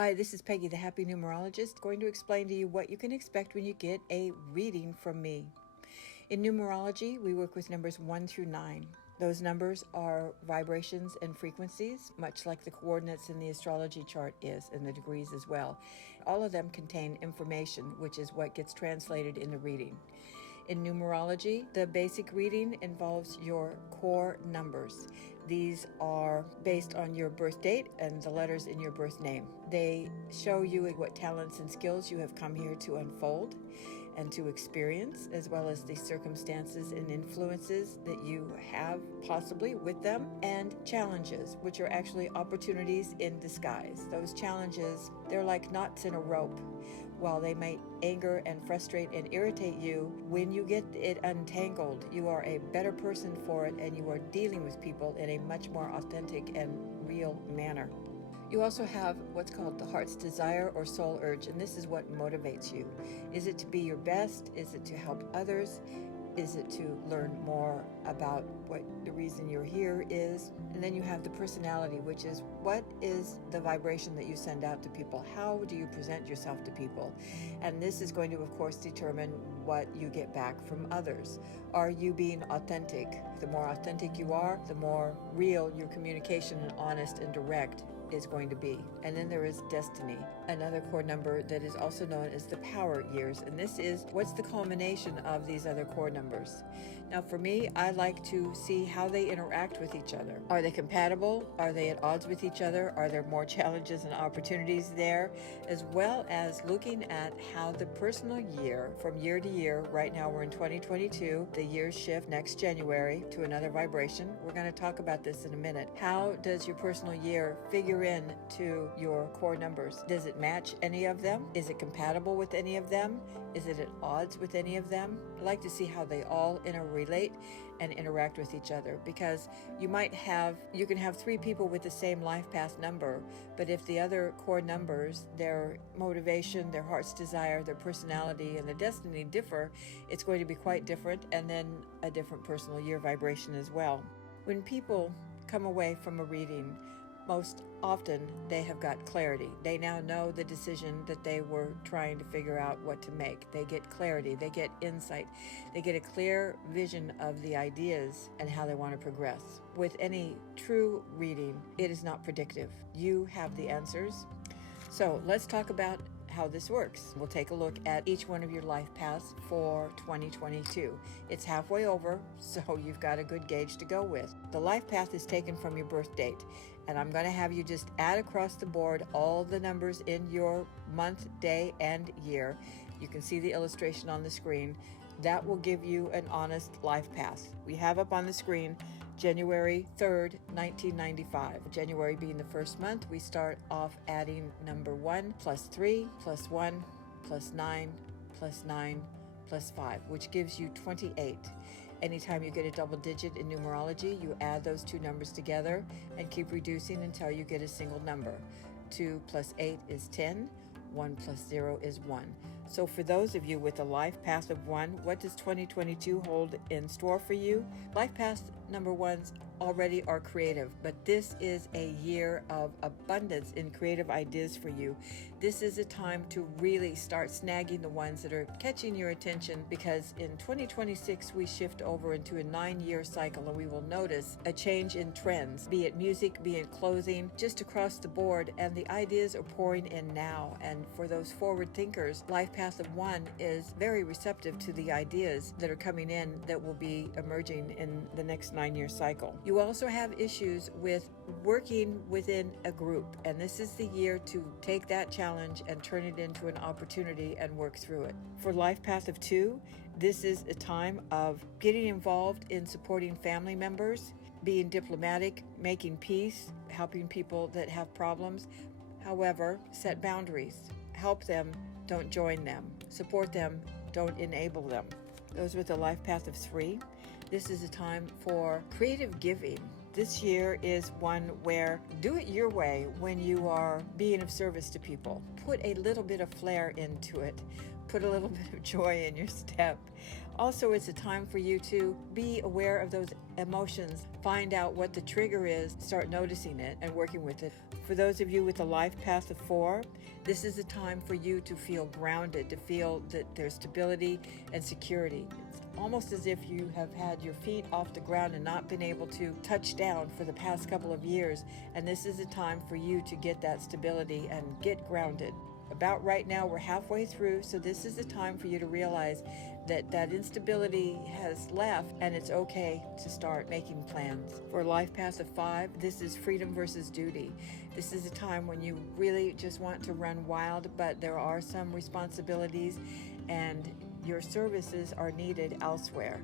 Hi, this is Peggy, the Happy Numerologist, going to explain to you what you can expect when you get a reading from me. In numerology, we work with numbers 1 through 9. Those numbers are vibrations and frequencies, much like the coordinates in the astrology chart is, and the degrees as well. All of them contain information, which is what gets translated in the reading. In numerology, the basic reading involves your core numbers. These are based on your birth date and the letters in your birth name. They show you what talents and skills you have come here to unfold and to experience, as well as the circumstances and influences that you have possibly with them, and challenges, which are actually opportunities in disguise. Those challenges, they're like knots in a rope. While they may anger and frustrate and irritate you, when you get it untangled, you are a better person for it, and you are dealing with people in a much more authentic and real manner. You also have what's called the heart's desire or soul urge, and this is what motivates you. Is it to be your best? Is it to help others? Is it to learn more about what the reason you're here is? And then you have the personality, which is what is the vibration that you send out to people? How do you present yourself to people? And this is going to, of course, determine what you get back from others. Are you being authentic? The more authentic you are, the more real your communication and honest and direct is going to be. And then there is destiny, another core number that is also known as the power years. And this is what's the culmination of these other core numbers. Now for me, I like to see how they interact with each other. Are they compatible? Are they at odds with each other? Are there more challenges and opportunities there? As well as looking at how the personal year from year to year, right now we're in 2022, the years shift next January to another vibration. We're going to talk about this in a minute. How does your personal year figure in to your core numbers? Does it match any of them? Is it compatible with any of them? Is it at odds with any of them? I like to see how they all interrelate and interact with each other, because you can have 3 people with the same life path number, but if the other core numbers, their motivation, their heart's desire, their personality, and their destiny differ, it's going to be quite different, and then a different personal year vibration as well. When people come away from a reading, most often they have got clarity. They now know the decision that they were trying to figure out what to make. They get clarity, they get insight, they get a clear vision of the ideas and how they want to progress. With any true reading, it is not predictive. You have the answers. So let's talk about how this works. We'll take a look at each one of your life paths for 2022. It's halfway over, so you've got a good gauge to go with. The life path is taken from your birth date, and I'm going to have you just add across the board all the numbers in your month, day, and year. You can see the illustration on the screen. That will give you an honest life path. We have up on the screen January 3rd, 1995. January being the first month, we start off adding number 1 plus 3 plus 1 plus 9 plus 9 plus 5, which gives you 28. Anytime you get a double digit in numerology, you add those 2 numbers together and keep reducing until you get a single number. 2 plus 8 is 10. 1 plus 0 is 1. So for those of you with a life path of 1, what does 2022 hold in store for you? Life path number 1s already are creative, but this is a year of abundance in creative ideas for you. This is a time to really start snagging the ones that are catching your attention, because in 2026 we shift over into a 9-year cycle, and we will notice a change in trends, be it music, be it clothing, just across the board, and the ideas are pouring in now. And for those forward thinkers, life path of 1 is very receptive to the ideas that are coming in that will be emerging in the next 9-year cycle. You also have issues with working within a group, and this is the year to take that challenge and turn it into an opportunity and work through it. For life path of 2, this is a time of getting involved in supporting family members, being diplomatic, making peace, helping people that have problems. However, set boundaries. Help them, don't join them. Support them, don't enable them. Those with the life path of 3, this is a time for creative giving. This year is one where do it your way when you are being of service to people. Put a little bit of flair into it. Put a little bit of joy in your step. Also, it's a time for you to be aware of those emotions. Find out what the trigger is, start noticing it and working with it. For those of you with a life path of 4, this is a time for you to feel grounded, to feel that there's stability and security. It's almost as if you have had your feet off the ground and not been able to touch down for the past couple of years, and this is a time for you to get that stability and get grounded. About right now, we're halfway through, so this is the time for you to realize that instability has left, and it's okay to start making plans. For a life path of 5, this is freedom versus duty. This is a time when you really just want to run wild, but there are some responsibilities and your services are needed elsewhere.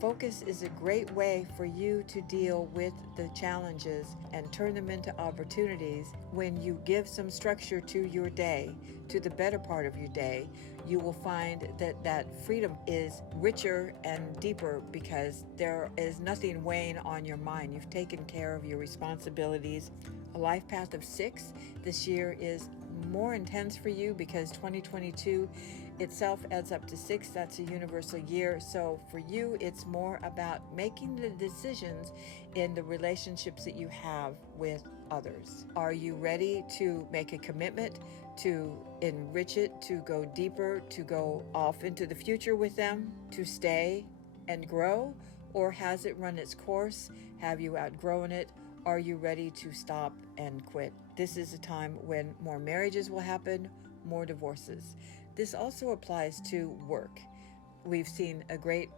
Focus is a great way for you to deal with the challenges and turn them into opportunities. When you give some structure to your day, to the better part of your day, you will find that freedom is richer and deeper because there is nothing weighing on your mind. You've taken care of your responsibilities. A life path of 6, this year is more intense for you because 2022 itself adds up to 6. That's a universal year. So for you, it's more about making the decisions in the relationships that you have with others. Are you ready to make a commitment, to enrich it, to go deeper, to go off into the future with them, to stay and grow? Or has it run its course? Have you outgrown it? Are you ready to stop and quit? This is a time when more marriages will happen, more divorces. This also applies to work. We've seen a great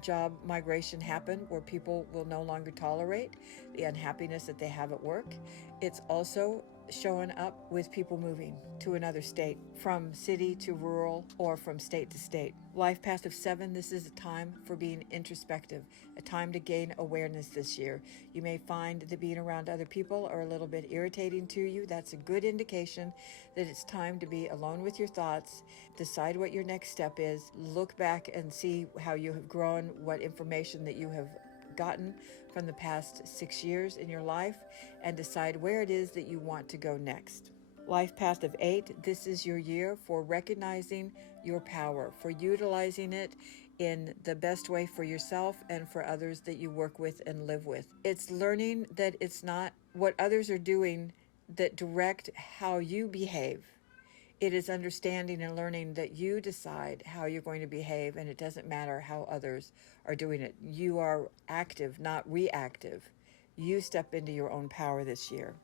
job migration happen where people will no longer tolerate the unhappiness that they have at work. It's also showing up with people moving to another state, from city to rural or from state to state. Life path of 7, this is a time for being introspective, a time to gain awareness this year. You may find that being around other people are a little bit irritating to you. That's a good indication that it's time to be alone with your thoughts, decide what your next step is, look back and see how you have grown, what information that you have gotten from the past 6 years in your life, and decide where it is that you want to go next. Life path of 8, this is your year for recognizing your power, for utilizing it in the best way for yourself and for others that you work with and live with. It's learning that it's not what others are doing that direct how you behave. It is understanding and learning that you decide how you're going to behave, and it doesn't matter how others are doing it. You are active, not reactive. You step into your own power this year.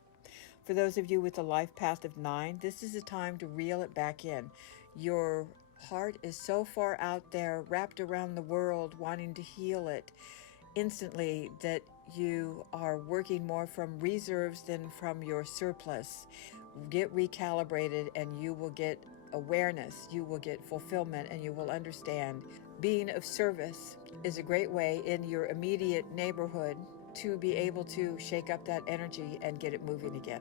For those of you with a life path of 9, this is a time to reel it back in. Your heart is so far out there, wrapped around the world, wanting to heal it instantly, that you are working more from reserves than from your surplus. Get recalibrated and you will get awareness, you will get fulfillment, and you will understand being of service is a great way in your immediate neighborhood to be able to shake up that energy and get it moving again.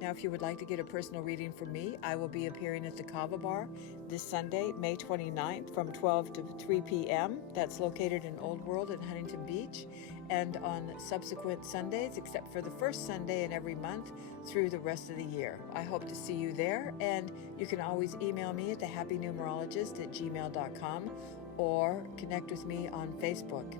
Now, if you would like to get a personal reading from me, I will be appearing at the Kava Bar this Sunday, May 29th from 12 to 3 p.m. That's located in Old World in Huntington Beach, and on subsequent Sundays, except for the first Sunday in every month, through the rest of the year. I hope to see you there, and you can always email me at thehappynumerologist@gmail.com or connect with me on Facebook.